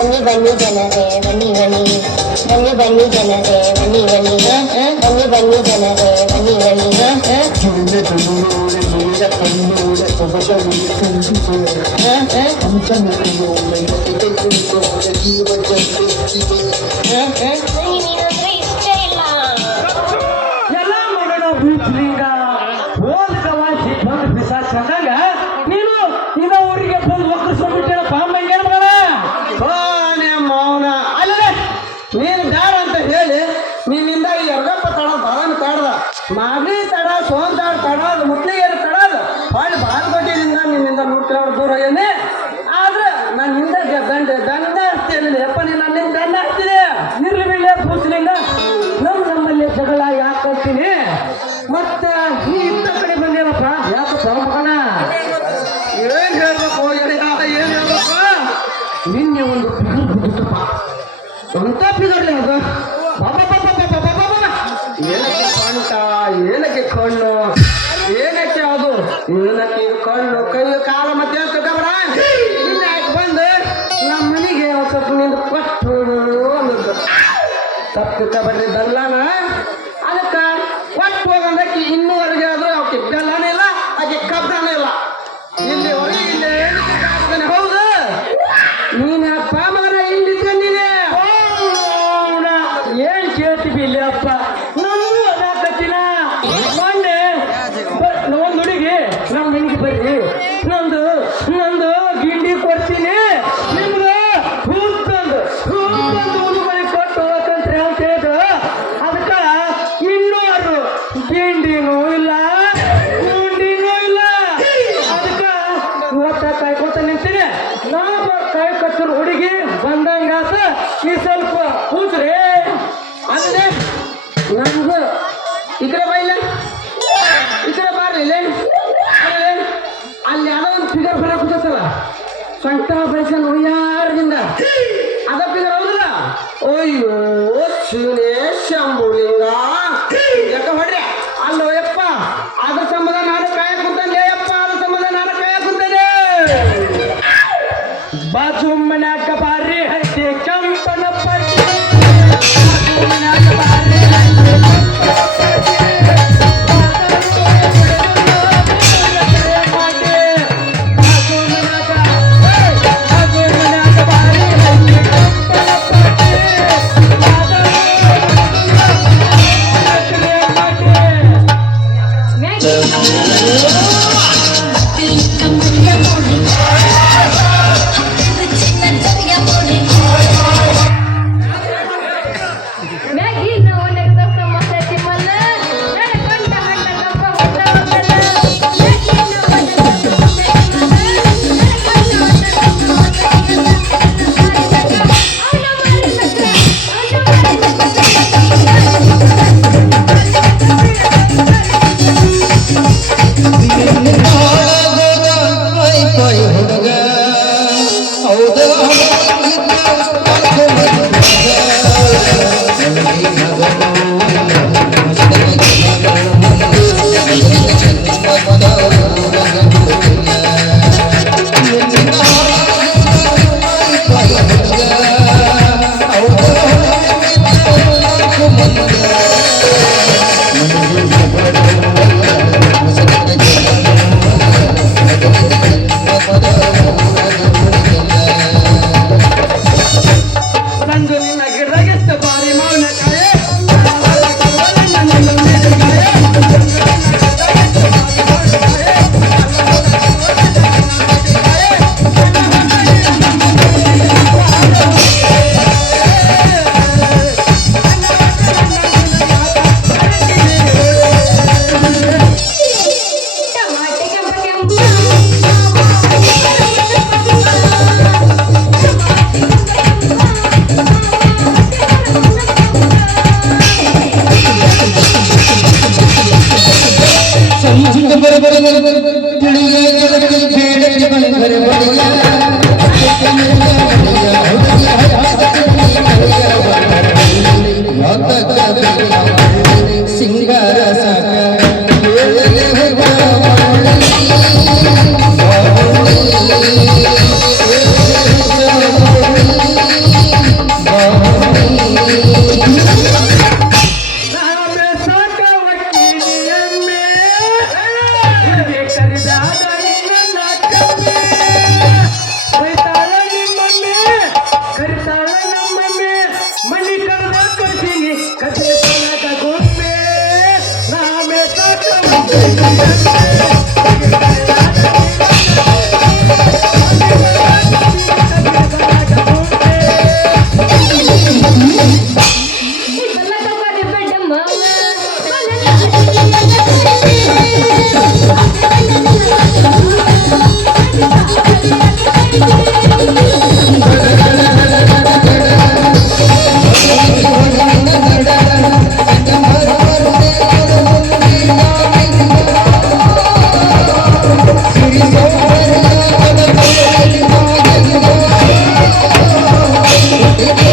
ಬನ್ನಿ ಜನರೇ ಬನ್ನಿ ಬನ್ನಿ ಬನ್ನಿ ಬನ್ನಿ ಜನರೇ ಬನ್ನಿ ಬನ್ನಿ ಬನ್ನಿ ಬನ್ನಿ ಜನರೇ ಬನ್ನಿ ಬನ್ನಿ ಇಷ್ಟ ಇಲ್ಲ ಎಲ್ಲ ಮಾಡೋಣ ಬೀಚ್ಲಿಂಗ ಹೋದ ಕವಾಸಿ ಬಂದು ಬಿಸಾಚ್ ಅಂದಾಗ ನೀನು ಇದ ಊರಿಗೆ ಬಂದು ಒಕ್ಕರ್ಸ್ಕೊಂಡ್ಬಿಟ್ಟಿರ ಪಾಂಬಂಗೇನ ಮಗನ ಮೌನ ಅಲ್ಲದೆ ನೀನು ಬ್ಯಾಡ ಅಂತ ಹೇಳಿ ನಿನ್ನಿಂದ ಈ ಯರ್ಗಪ್ಪ ತಡ ಬಾಳನ್ ತಡದ ಮಾಗಲಿ ತಡ ಸೋನ್ ತಾಡ ತಡದ ಮುತ್ಲಿಗೇರು ತಡದ ಹೊಳ್ಳಿ ಬಾಲ್ಗೊಡ್ಡಿನಿಂದ ನಿನ್ನಿಂದ 100 ಕಿಲೋಮೀಟರ್ ದೂರ ಏನೇ ಆದ್ರೆ ನಾನು ಹಿಂದೆ ದಂಡ ಹಚ್ತೇನೆ ಅಪ್ಪ ನೀನು ನನ್ನಿಂದ ದಂಡ ಹಚ್ತಿದೆ ಇರ್ಲಿ ಬಿಡ್ಲೆ ಬೀಚ್ಲಿಂಗ ನಮ್ಮಲ್ಲಿ ಜಗಳ ಯಾಕೆ ಹೋಗ್ತೀನಿ ಮತ್ತೆ ಈ ಇತ್ತ ಕಡೆ ಬಂದೇನಪ್ಪ ಯಾಕಪ್ಪ ಮಗನ ಏನ್ ಹೇಳ್ಬೇಕು ಏನ್ ಹೇಳ್ಬೇಕು ನಿನ್ನೆ ಒಂದು ಫಿಗರ್ ಬಿದ್ದಿತ್ತಪ್ಪ ಎಂತ ಫಿಗರ್ಲಿ ಅದು ಏನಕ್ಕೆ ಕಾಣ್ತ ಏನಕ್ಕೆ ಕಣ್ಣು ಏನಕ್ಕೆ ಅದು ಏನಕ್ಕೆ ಕಣ್ಣು ಕೈ ಕಾಲ ಮತ್ತೆ ತಗೊಬರ ಇನ್ನ ಯಾಕೆ ಬಂದು ನಮ್ಮ ಮನೆಗೆ ಒಂದು ಸ್ವಲ್ಪ ನಿಂದು ಕೊಟ್ಟು ಅನ್ನೋದು ತಪ್ಪು ತಗೊಬರ್ರಿ ದಲ್ಲಾನ ಅದಕ್ಕೆ ಕೊಟ್ಟು ಹೋಗಂದಕ್ಕೆ ಇನ್ನೂವರೆಗೆ ಆದ್ರೂ ಅವಕ್ಕೆ ಬೆಲ್ಲನೇ ಇಲ್ಲ ಆಕೆ ಕಬ್ಬನೇ ಇಲ್ಲ ಇಲ್ಲಿ ಹೊರಗೆ ಇಲ್ಲಿ ಏನಕ್ಕೆ ಕಾಡ್ತಾನೆ ಹೌದು ನೀನ ಪಾಮರ ಇಲ್ಲಿದ್ದ ನೀನೆ ಏನ್ ಕೇಳ್ತೀವಿ ಇಲ್ಲಿ ಅಪ್ಪ ನಮಗೂ ಅದಾಕತ್ತಿನ ಮೊನ್ನೆ ಒಂದು ಹುಡುಗಿ ನಮ್ಮ ಮನೆಗೆ ಬರ್ರಿ ನಂದು ಗಿಂಡಿ ಕೊಡ್ತೀನಿ ನಿಮ್ದು ಹೂ ತಂದು ಹುಡುಗರಿಗೆ ಕೊಟ್ಟು ಹೋಗಂತ್ರಿ ಅಂತ ಹೇಳಿದ್ರು ಅದಕ್ಕ ಇನ್ನೂರು ಗಿಂಡಿನೂ ಇಲ್ಲ ಗುಂಡಿನೂ ಇಲ್ಲ ಅದಕ್ಕ ಇವತ್ತ ಕಾಯ್ಕೊತ ನಿಂತೀನಿ ನಾವು ಕಾಯಿ ಕಚ್ಚರು ಹುಡುಗಿ ಬಂದಂಗಾತ ಈ ಸ್ವಲ್ಪ ಕೂತ್ರಿ ಅಂದ್ರೆ ನಮ್ದು ಈ ಕಡೆ ಬೈಲ ಈ ಕಡೆ ಬಾರ್ಲಿ ಅಲ್ಲಿ ಯಾವ್ದೋ ಒಂದು ಫಿಗರ್ ಬರ ಕೂತಲ್ಲ ಸೊಂಟ ಬೆಳೆಸನ್ ಯಾರದಿಂದ ಅದ ಫಿಗರ್ ಹೌದಲ್ಲ ಅಯ್ಯೋ ಶಿವನೇ ಶಂಭುಲಿಂಗ ಯಾಕ ಹೊಡ್ರಿ ಅಲ್ಲೋ ಯಪ್ಪ ಅದ್ರ ಸಂಬಂಧ ನಾನು ಕಾಯ ಕುಂತಂದೆ ಯಪ್ಪ ಅದ್ರ ಸಂಬಂಧ ನಾನು ಕಾಯ ಕುಂತಂದೆ ಬಾಜು ಮನ್ಯಾಕ ಬಾರಿ ಹತ್ತಿ ಕಂಪನ ಪಟ್ಟಿ ಬಾಜು ಮನ್ಯಾಕ ಬಾರಿ ಹತ್ತಿ ಇಲ್ಲೇ